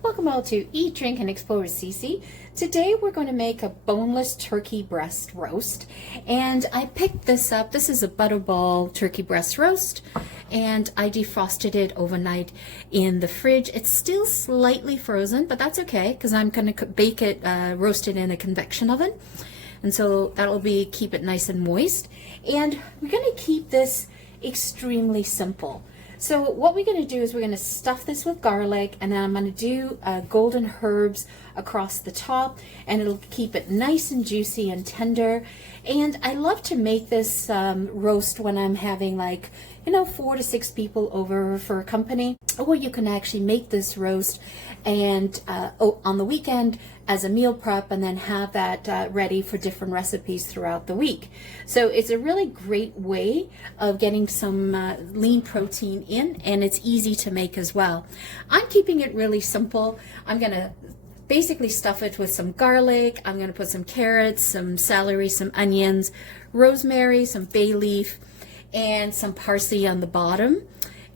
Welcome all to Eat, Drink, and Explore with Cece. Today we're going to make a boneless turkey breast roast. And I picked this up. This is a butterball turkey breast roast. And I defrosted it overnight in the fridge. It's still slightly frozen, but that's okay because I'm going to bake it, roast it in a convection oven. And so that'll keep it nice and moist. And we're going to keep this extremely simple. So what we're going to do is we're going to stuff this with garlic, and then I'm going to do golden herbs across the top, and it'll keep it nice and juicy and tender. And I love to make this roast when I'm having 4 to 6 people over for a company, or you can actually make this roast and on the weekend as a meal prep, and then have that ready for different recipes throughout the week. So it's a really great way of getting some lean protein in, and it's easy to make as well. I'm keeping it really simple. I'm gonna basically stuff it with some garlic. I'm gonna put some carrots, some celery, some onions, rosemary, some bay leaf, and some parsley on the bottom,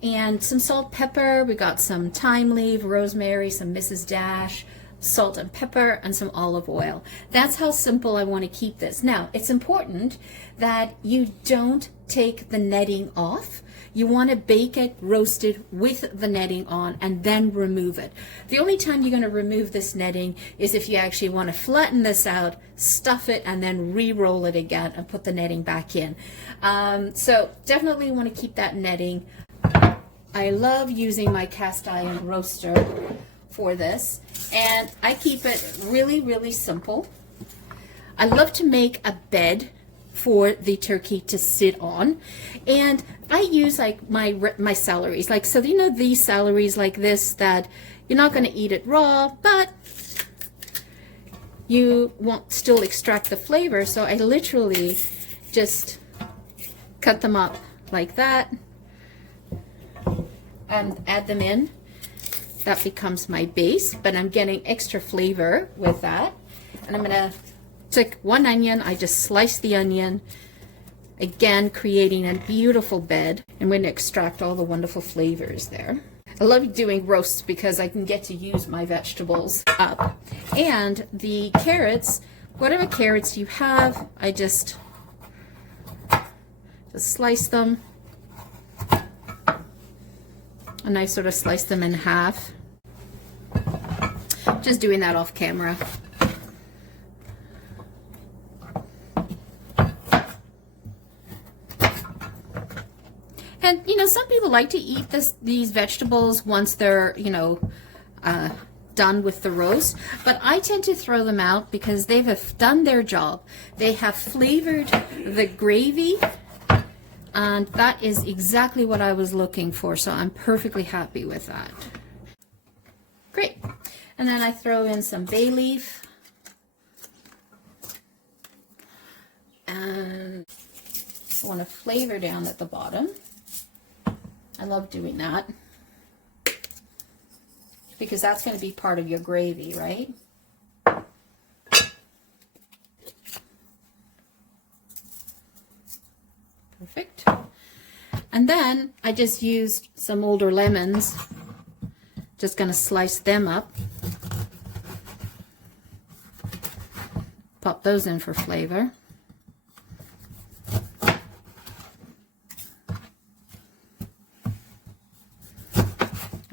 and some salt, pepper. We got some thyme leaf, rosemary, some Mrs. Dash, salt and pepper, and some olive oil. That's how simple I want to keep this. Now, it's important that you don't take the netting off. You want to bake it roasted with the netting on and then remove it. The only time you're going to remove this netting is if you actually want to flatten this out, stuff it, and then re-roll it again and put the netting back in. So definitely want to keep that netting. I love using my cast iron roaster for this, and I keep it really, really simple. I love to make a bed for the turkey to sit on, and I use my celeries, so these celeries like this that you're not going to eat it raw, but you want still extract the flavor. So I literally just cut them up like that and add them in. That becomes my base, but I'm getting extra flavor with that. And I'm gonna take one onion. I just slice the onion, again creating a beautiful bed. I'm going to extract all the wonderful flavors there. I love doing roasts because I can get to use my vegetables up. And the carrots, whatever carrots you have, I just slice them. And I sort of slice them in half. Just doing that off camera. And some people like to eat these vegetables once they're done with the roast, but I tend to throw them out because they've done their job. They have flavored the gravy, and that is exactly what I was looking for, so I'm perfectly happy with that. Great. And then I throw in some bay leaf, and I want to flavor down at the bottom. I love doing that because that's going to be part of your gravy, right? Perfect. And then I just used some older lemons. Just going to slice them up. Pop those in for flavor.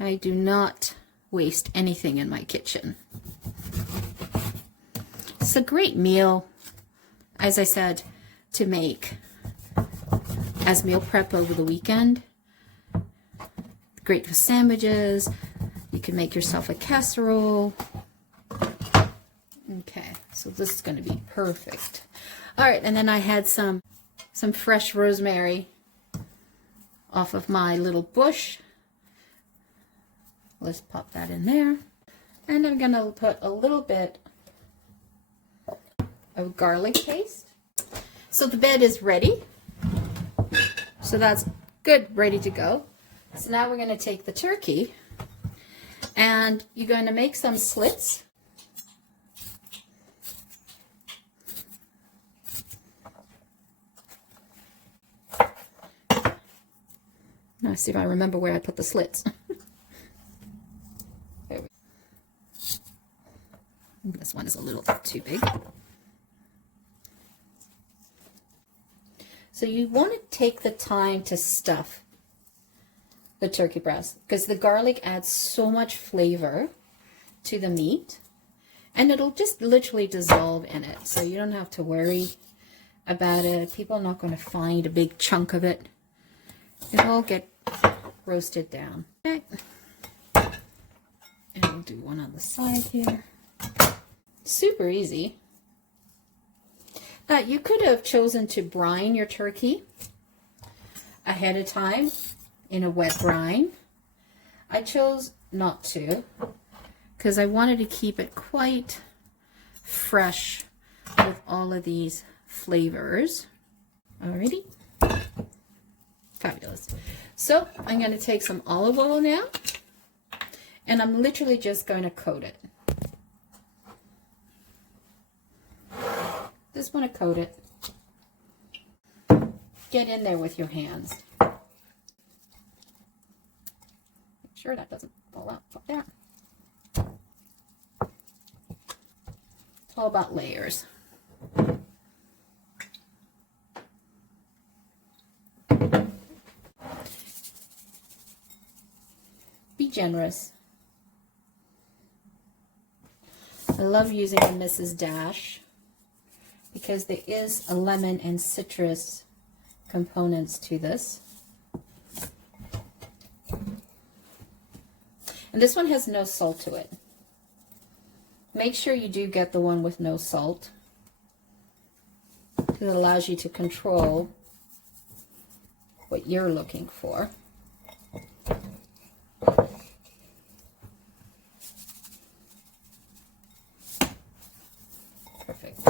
I do not waste anything in my kitchen. It's a great meal, as I said, to make as meal prep over the weekend. Great for sandwiches. You can make yourself a casserole. Okay, so this is going to be perfect. All right, and then I had some fresh rosemary off of my little bush. Let's pop that in there. And I'm going to put a little bit of garlic paste. So the bed is ready. So that's good, ready to go. So now we're going to take the turkey, and you're going to make some slits. Now see if I remember where I put the slits. This one is a little too big. So you want to take the time to stuff the turkey breast because the garlic adds so much flavor to the meat, and it'll just literally dissolve in it. So you don't have to worry about it. People are not going to find a big chunk of it. It'll get roasted down. Okay. And I'll do one on the side here. Super easy. You could have chosen to brine your turkey ahead of time in a wet brine. I chose not to because I wanted to keep it quite fresh with all of these flavors. Alrighty. Fabulous. So I'm going to take some olive oil now, and I'm literally just going to coat it. Just want to coat it. Get in there with your hands. Make sure that doesn't fall out like that. It's all about layers. Be generous. I love using the Mrs. Dash because there is a lemon and citrus components to this. And this one has no salt to it. Make sure you do get the one with no salt because it allows you to control what you're looking for. Perfect.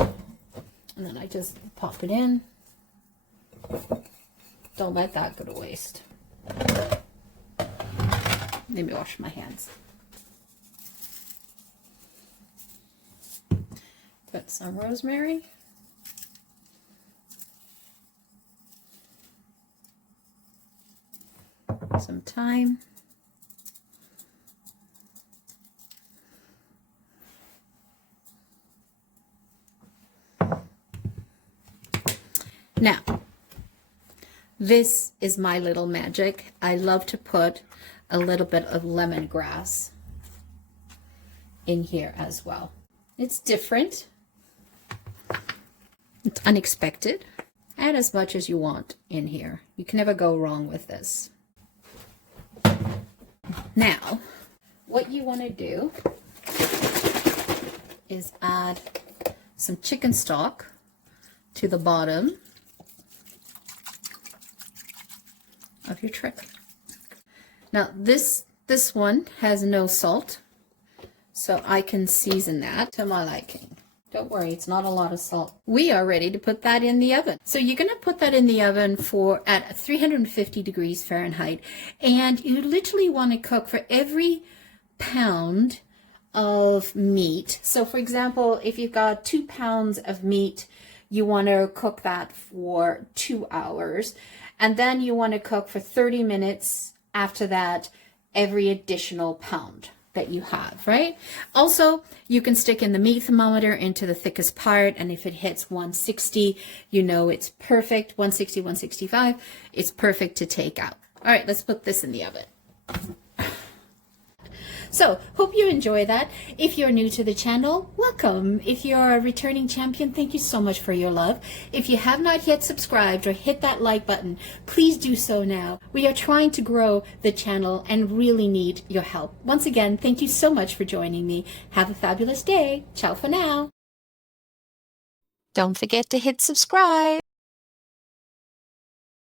And then I just pop it in. Don't let that go to waste. Let me wash my hands. Put some rosemary. Some thyme. Now, this is my little magic. I love to put a little bit of lemongrass in here as well. It's different. It's unexpected. Add as much as you want in here. You can never go wrong with this. Now, what you want to do is add some chicken stock to the bottom of your tray. Now this one has no salt, so I can season that to my liking. Don't worry, it's not a lot of salt. We are ready to put that in the oven. So you're going to put that in the oven at 350 degrees Fahrenheit, and you literally want to cook for every pound of meat. So for example, if you've got 2 pounds of meat, you want to cook that for 2 hours. And then you want to cook for 30 minutes after that, every additional pound that you have, right? Also, you can stick in the meat thermometer into the thickest part, and if it hits 160, you know it's perfect. 160, 165, it's perfect to take out. All right, let's put this in the oven. So, hope you enjoy that. If you're new to the channel, welcome. If you're a returning champion, thank you so much for your love. If you have not yet subscribed or hit that like button, please do so now. We are trying to grow the channel and really need your help. Once again, thank you so much for joining me. Have a fabulous day. Ciao for now. Don't forget to hit subscribe.